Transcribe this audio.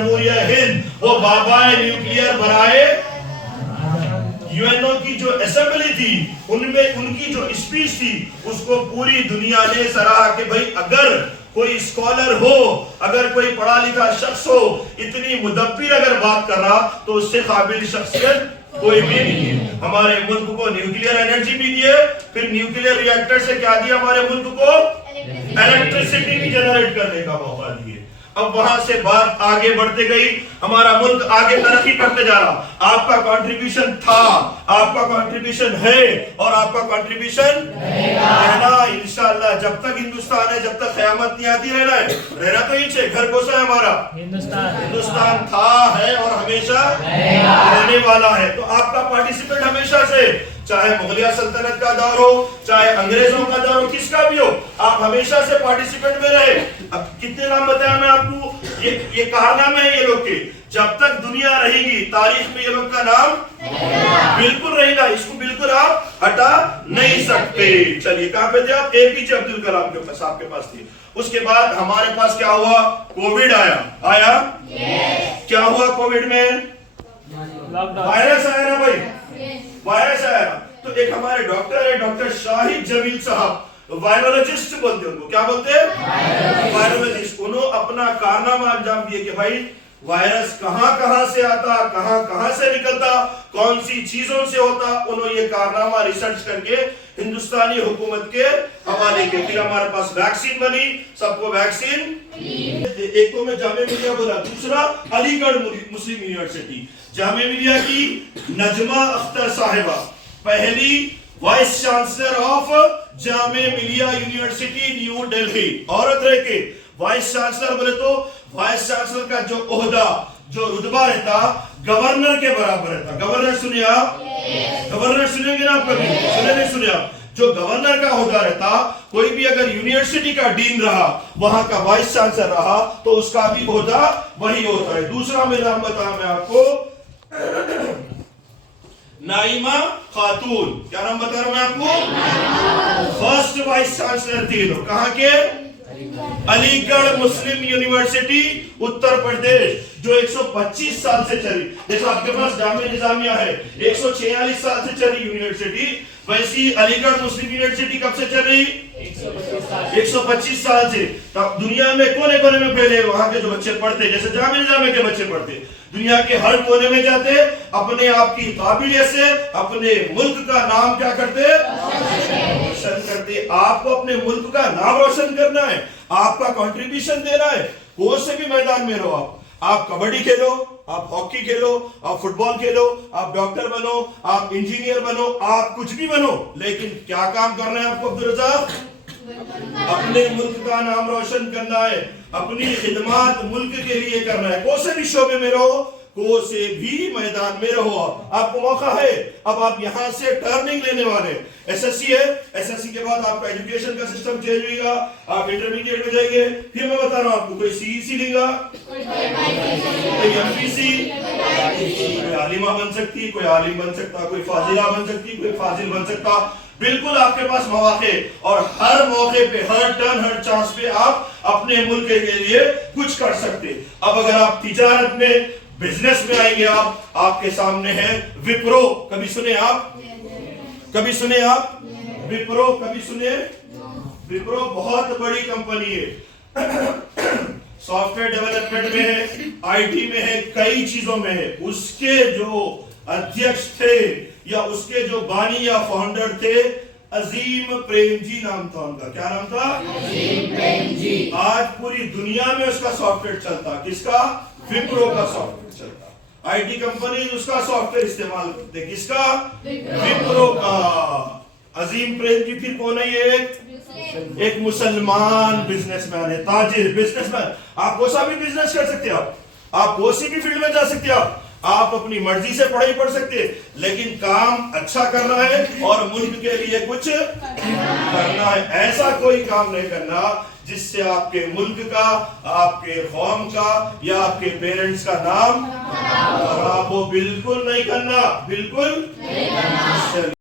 जमहूरिया हिंद, वो बाबाए न्यूक्लियर बराए यूएनओ की जो असेंबली थी, उनमें उनकी जो स्पीच थी, उसको पूरी दुनिया ने सराहा कि भाई अगर कोई स्कॉलर हो, अगर कोई पढ़ा लिखा शख्स हो, इतनी मुदब्बिर अगर बात कर रहा, तो उससे काबिल शख्सियत कोई भी नहीं है। हमारे मुल्क को न्यूक्लियर एनर्जी भी दिए, फिर न्यूक्लियर रिएक्टर से क्या दिया, हमारे मुल्क को इलेक्ट्रिसिटी भी जनरेट करने का मौका दिए। अब वहां से बात आगे बढ़ते गई, हमारा मुल्क आगे तरक्की करते जा रहा। आपका कंट्रीब्यूशन था, आपका कंट्रीब्यूशन है और आपका कंट्रीब्यूशन रहना इंशाअल्लाह। जब तक हिंदुस्तान है, जब तक क़यामत नहीं आती, रहना तो ही घर कोसा है हमारा हिंदुस्तान था, है और हमेशा रहने वाला है। तो आपका पार्टिसिपेट हमेशा से, चाहे मुगलिया सल्तनत का दौर हो, चाहे अंग्रेजों का दौर हो, किसका भी हो, आप हमेशा से पार्टिसिपेट में रहे। अब कितने नाम बताया मैं आपको, ये कारनामे है ये लोग के। जब तक दुनिया रहेगी, तारीख में ये लोग का नाम बिल्कुल रहेगा, इसको बिल्कुल आप हटा नहीं सकते। चलिए, कहां पे थे आप? एपीजे अब्दुल कलाम के पास, आपके पास थे। उसके बाद हमारे पास क्या हुआ? कोविड आया। क्या हुआ कोविड में? वायरस आया ना भाई, वायरस आया। तो एक हमारे डॉक्टर है, डॉक्टर शाहिद जमील साहब, वायरोलॉजिस्ट बोलते हैं उनको। क्या बोलते हैं? वायरोलॉजिस्ट। उन्होंने अपना कारनामा अंजाम दिए कि भाई वायरस कहां से आता, कहां से निकलता, कौन सी चीजों से होता। उन्होंने ये कारनामा रिसर्च करके हिंदुस्तानी हुकूमत के हवाले के, फिर हमारे पास वैक्सीन बनी, सबको वैक्सीन। एक तो मैं जामिया मिलिया बोला, दूसरा अलीगढ़ मुस्लिम यूनिवर्सिटी, जामिया मिलिया की नजमा अख्तर साहिबा पहली vice chancellor of Jamia Millia university new Delhi. औरत रह के वाइस चांसलर बोले तो वाइस चांसलर का जो ओहदा, जो रुतबा रहता, गवर्नर के बराबर रहता। गवर्नर सुनिए आप, गवर्नर सुनेंगे ना आप कभी? सुने नहीं सुने आप? जो गवर्नर का ओहदा रहता, कोई भी अगर यूनिवर्सिटी का डीन रहा, वहां का वाइस चांसलर रहा, तो उसका भी ओहदा वही होता है। दूसरा मैं नाम बताया मैं आपको, नाइमा खातून। क्या नाम बता रहा हूं मैं आपको? फर्स्ट वाइस चांसलर थी लोग, कहां के? अलीगढ़ मुस्लिम यूनिवर्सिटी उत्तर प्रदेश, जो 125 साल से चली। जैसे आपके पास जामिया निजामिया है, 146 साल से चली यूनिवर्सिटी, वैसी अलीगढ़ मुस्लिम यूनिवर्सिटी कब से चल रही? 125 साल से। तब दुनिया में कोने कोने में फैले वहां के जो बच्चे पढ़ते, जैसे जामिया निजामिया के बच्चे पढ़ते, दुनिया के हर कोने में जाते, अपने आप की काबिलियत से अपने मुल्क का नाम क्या करते? रोशन करते। आपको अपने मुल्क का नाम रोशन करना है, आपका कंट्रीब्यूशन देना है। कोई से भी मैदान में रहो आप कबड्डी खेलो, आप हॉकी खेलो, आप फुटबॉल खेलो, आप डॉक्टर बनो, आप इंजीनियर बनो, आप कुछ भी बनो, लेकिन क्या काम करना है आपको अब्दुल रज़ाक? अपने मुल्क का नाम रोशन करना है, अपनी खिदमत मुल्क के लिए करना है। कौन से भी शोबे में रहो, को से भी मैदान में रहो, आपको मौका है। अब आप यहां से टर्निंग लेने वाले, एसएससी है, एसएससी के बाद आपका एजुकेशन का सिस्टम चेंज होगा, आप इंटरमीडिएट में जाएंगे। फिर मैं बता रहा हूं आपको, कोई सीईसी लेगा, कोई एमपीसी, कोई आलिमा बन सकती, कोई आलिम बन सकता, कोई फाजिला बन सकती, कोई फाजिल बन सकता। बिल्कुल आपके पास मौके, और हर मौके पे, हर टर्न, हर चांस पे आप अपने मुल्क के लिए कुछ कर सकते। अब अगर आप तिजारत में, बिजनेस में आएंगे, आपके सामने है विप्रो। कभी सुने आप? कभी सुने आप विप्रो? कभी सुने? विप्रो बहुत बड़ी कंपनी है, सॉफ्टवेयर डेवलपमेंट में है, आईटी में है, कई चीजों में है। उसके जो अध्यक्ष थे या उसके जो बानी या फाउंडर थे, अजीम प्रेमजी नाम था उनका। क्या नाम था? अजीम प्रेमजी। आज पूरी दुनिया में उसका सॉफ्टवेयर चलता। किसका? विप्रो का सॉफ्टवेयर चलता। आईटी कंपनी उसका सॉफ्टवेयर इस्तेमाल करते। किसका? विप्रो का। अजीम प्रेमजी फिर कौन है? ये एक मुसलमान बिजनेसमैन है, ताजिर, बिजनेसमैन। आप कोई सा भी बिजनेस कर सकते हो, आप कोई सी भी फील्ड में जा सकते हो, आप अपनी मर्जी से पढ़ाई पढ़ सकते, लेकिन काम अच्छा करना है और मुल्क के लिए कुछ करना है। ऐसा कोई काम नहीं करना जिससे आपके मुल्क का, आपके कौम का या आपके पेरेंट्स का नाम खराब हो। बिल्कुल नहीं करना, बिल्कुल नहीं करना।